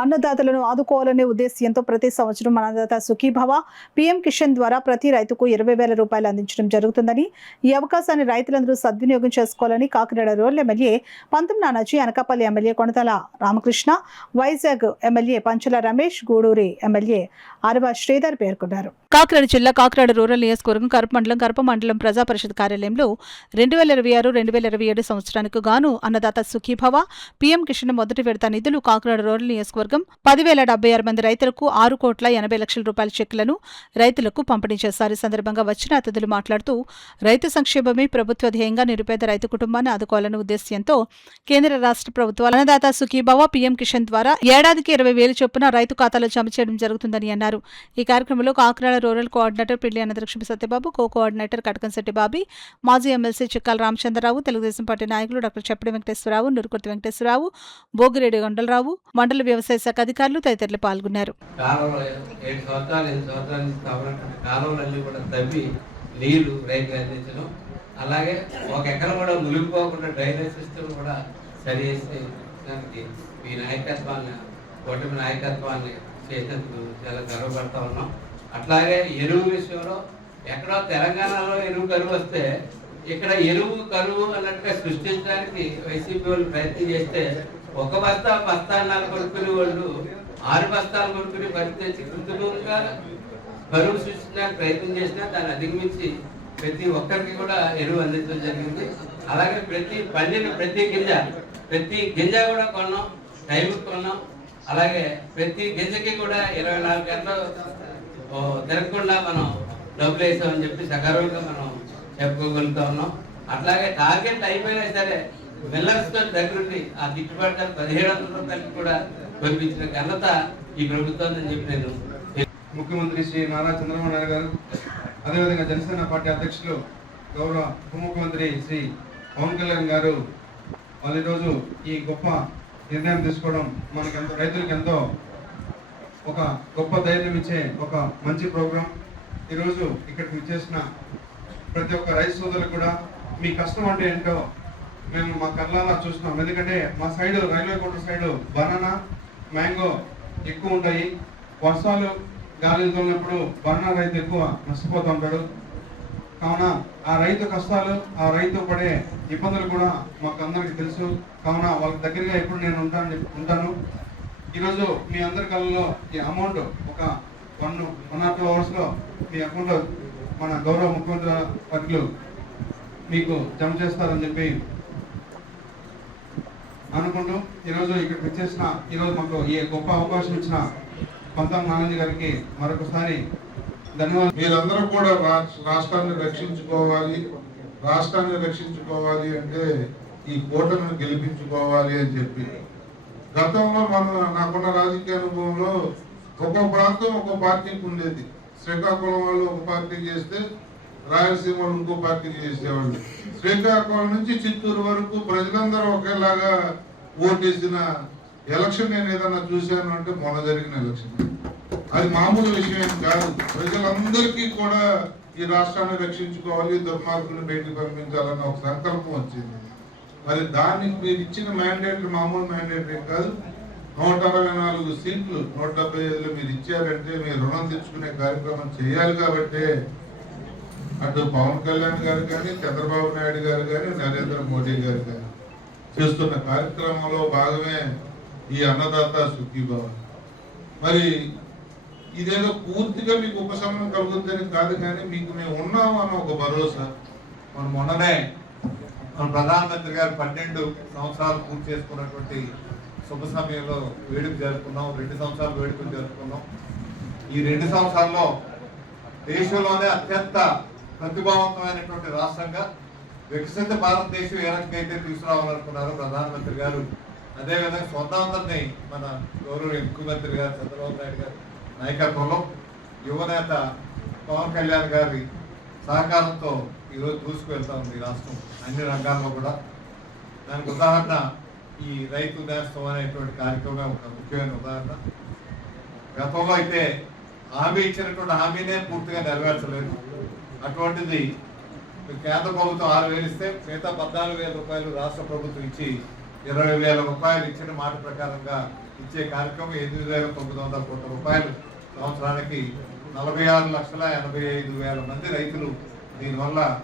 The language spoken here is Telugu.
అన్నదాతలను ఆదుకోవాలనే ఉద్దేశ్యంతో ప్రతి సంవత్సరం అన్నదాత సుఖీభవ పీఎం కిషన్ ద్వారా ప్రతి రైతుకు 20,000 రూపాయలు అందించడం జరుగుతుందని, ఈ అవకాశాన్ని రైతులందరూ సద్వినియోగం చేసుకోవాలని Kakinada rural MLA Pantham Nanaji, Anakapalli MLA Konathala Ramakrishna, Vizag MLA Panchala Ramesh, Guduri MLA Arava Sridhar పేర్కొన్నారు. కాకినాడ జిల్లా కాకినాడ రూరల్ నియోజకవర్గం కరప మండలం ప్రజా పరిషత్ కార్యాలయంలో 2026-2027 సంవత్సరానికి గాను అన్నదాత సుఖీభవ పీఎం కిషన్ మొదటి విడత నిధులు కాకినాడ రూరల్ నియోజకవర్గం 10,076 మంది రైతులకు 6,80,00,000 రూపాయల చెక్కులను రైతులకు పంపిణీ చేశారు. ఈ సందర్భంగా వచ్చిన అతిథులు మాట్లాడుతూ రైతు సంక్షేమమే ప్రభుత్వ ధ్యేయంగా నిరుపేద రైతు కుటుంబాన్ని ఆదుకోవాలనే ఉద్దేశ్యంతో కేంద్ర రాష్ట్ర ప్రభుత్వాలు అన్నదాత సుఖీభవ పీఎం కిషన్ ద్వారా ఏడాదికి 20,000 చొప్పున రైతు ఖాతాలో జమ చేయడం జరుగుతుందని అన్నారు. ఈ కార్యక్రమంలో కాకినాడ రూరల్ కోఆర్డినేటర్ పిల్లి అనంతలక్ష్మి సత్యబాబు, కో కోఆర్డినేటర్ కటకంశెట్టి బాబీ, మాజీ ఎమ్మెల్సీ చిక్కాల రామచంద్రరావు, తెలుగుదేశం పార్టీ నాయకులు డాక్టర్ చప్పడి వెంకటేశ్వరరావు, నురుకుర్తి వెంకటేశ్వరరావు, బోగిరెడ్డి గొండలరావు, మండల వ్యవసాయ శాఖ అధికారులు తదితరులు పాల్గొన్నారు. అలాగే ఒక ఎకరం కూడా మునిగిపోకుండా డ్రైనేజ్ సిస్టమ్ కూడా సరి చేసి ఈ నాయకత్వాన్ని కూటమి నాయకత్వాన్ని చేసేందుకు చాలా గర్వపడతా ఉన్నాం. అట్లాగే ఎరువు విషయంలో ఎక్కడో తెలంగాణలో ఎరువు కరువు వస్తే ఇక్కడ ఎరువు కరువు అన్నట్టుగా సృష్టించడానికి వైసీపీ వాళ్ళు ప్రయత్నం చేస్తే ఒక బస్తాలు కొనుక్కునే వాళ్ళు 6 బస్తాలు కొనుక్కుని పరిస్థితి కృత్రిమంగా కరువు సృష్టించడానికి ప్రయత్నం చేసినా దాన్ని అధిగమించి ప్రతి ఒక్కరికి కూడా ఎరువు అందించడం జరిగింది. అలాగే ప్రతి గింజ కూడా కొన్నాం, టైంకి కొన్నాం. అలాగే ప్రతి గింజకి కూడా 24 గంటలు తిరగకుండా మనం డబ్బులు వేసామని చెప్పి సగర్వంగా మనం చెప్పుకోగలుగుతా ఉన్నాం. అట్లాగే టార్గెట్ అయిపోయినా సరే మిల్లర్స్తో దగ్గరుండి ఆ గిట్టుబాటు ధర 1,700 రూపాయలకి కూడా పంపించిన ఘనత ఈ ప్రభుత్వం అని చెప్పి నేను ముఖ్యమంత్రి శ్రీ నారా చంద్రబాబు నాయుడు గారు, అదేవిధంగా జనసేన పార్టీ అధ్యక్షులు గౌరవ ఉప ముఖ్యమంత్రి శ్రీ పవన్ కళ్యాణ్ గారు వాళ్ళు ఈరోజు ఈ గొప్ప నిర్ణయం తీసుకోవడం మనకి ఎంతో రైతులకు ఎంతో ఒక గొప్ప ధైర్యం ఇచ్చే ఒక మంచి ప్రోగ్రాం. ఈరోజు ఇక్కడికి వచ్చేసిన ప్రతి ఒక్క రైతు సోదరులకు కూడా మీ కష్టం అంటే ఏంటో మేము మా కళ్ళలా చూస్తున్నాం. ఎందుకంటే మా సైడు రైల్వే కోట సైడు బనానా, మ్యాంగో ఎక్కువ ఉంటాయి. వర్షాలు గాలిలో తోలినప్పుడు బనానా రైతు ఎక్కువ నష్టపోతూ ఉంటాడు. కావున ఆ రైతు కష్టాలు, ఆ రైతు పడే ఇబ్బందులు కూడా మాకు అందరికీ తెలుసు. కావున వాళ్ళ దగ్గరగా ఎప్పుడు నేను ఉంటాను. ఈరోజు మీ అందరి కళ్ళలో ఈ అమౌంట్ ఒక 1 or 2 అవర్స్లో మీ అకౌంట్లో మన గౌరవ ముఖ్యమంత్రి వర్గులు మీకు జమ చేస్తారని చెప్పి అనుకుంటూ ఈరోజు ఇక్కడికి వచ్చేసిన ఈరోజు మాకు ఈ గొప్ప అవకాశం ఇచ్చిన పంతం నానాజీ గారికి మరొకసారి ధన్యవాదాలు. మీరందరూ కూడా రాష్ట్రాన్ని రక్షించుకోవాలి అంటే ఈ కూటమిని గెలిపించుకోవాలి అని చెప్పి గతంలో నాకున్న రాజకీయ అనుభవంలో ఒక్కో ప్రాంతం ఒక్కో పార్టీకి ఉండేది. శ్రీకాకుళం వాళ్ళు ఒక పార్టీ చేస్తే రాయలసీమ వాళ్ళు ఇంకో పార్టీ చేసేవాళ్ళు. శ్రీకాకుళం నుంచి చిత్తూరు వరకు ప్రజలందరూ ఒకేలాగా ఓటేసిన ఎలక్షన్ నేను ఏదన్నా చూశాను అంటే మొన్న జరిగిన ఎలక్షన్. అది మామూలు విషయం కాదు. ప్రజలందరికీ కూడా ఈ రాష్ట్రాన్ని రక్షించుకోవాలి, దుర్మార్గులను బయటకు పంపించాలన్న ఒక సంకల్పం వచ్చింది. మరి దానికి మీరు ఇచ్చిన మ్యాండేట్ మామూలు మ్యాండేట్ కాదు. 164 సీట్లు 175లో మీరు ఇచ్చారంటే మీరు రుణం తెచ్చుకునే కార్యక్రమం చేయాలి. కాబట్టి అటు పవన్ కళ్యాణ్ గారు కానీ, చంద్రబాబు నాయుడు గారు కానీ, నరేంద్ర మోడీ గారు కానీ చేస్తున్న కార్యక్రమంలో భాగమే ఈ అన్నదాత సుఖీభవ. మరి ఇదేదో పూర్తిగా మీకు ఉపశమనం కలుగుతుందని కాదు, కానీ మీకు మేము ఉన్నాము అన్న ఒక భరోసా. మనం మొన్ననే మన ప్రధానమంత్రి గారు 12 సంవత్సరాలు పూర్తి చేసుకున్నటువంటి శుభ సమయంలో వేడుక జరుపుకున్నాం. 2 సంవత్సరాలు వేడుకలు జరుపుకున్నాం. ఈ 2 సంవత్సరాల్లో దేశంలోనే అత్యంత ప్రతిభావంతమైనటువంటి రాష్ట్రంగా వికసిత భారతదేశం ఏ రకంగా తీసుకురావాలనుకున్నారు ప్రధానమంత్రి గారు, అదేవిధంగా సొంతందరినీ మన గౌరవ ముఖ్యమంత్రి గారు చంద్రబాబు నాయుడు గారి నాయకత్వంలో యువనేత పవన్ కళ్యాణ్ గారి సహకారంతో ఈరోజు దూసుకువెళ్తా ఉంది రాష్ట్రం అన్ని రంగాల్లో కూడా. దానికి ఉదాహరణ ఈ రైతు నేస్తం అనేటువంటి కార్యక్రమం ఒక ముఖ్యమైన ఉదాహరణ. గతంలో అయితే హామీ ఇచ్చినటువంటి హామీనే పూర్తిగా నెరవేర్చలేదు. అటువంటిది కేంద్ర ప్రభుత్వం 6,000 ఇస్తే మిగతా 14,000 రూపాయలు రాష్ట్ర ప్రభుత్వం ఇచ్చి 20,000 రూపాయలు ఇచ్చిన మాట ప్రకారంగా ఇచ్చే కార్యక్రమం 8,900 కోట్ల రూపాయలు సంవత్సరానికి 46,85,000 మంది రైతులు దీనివల్ల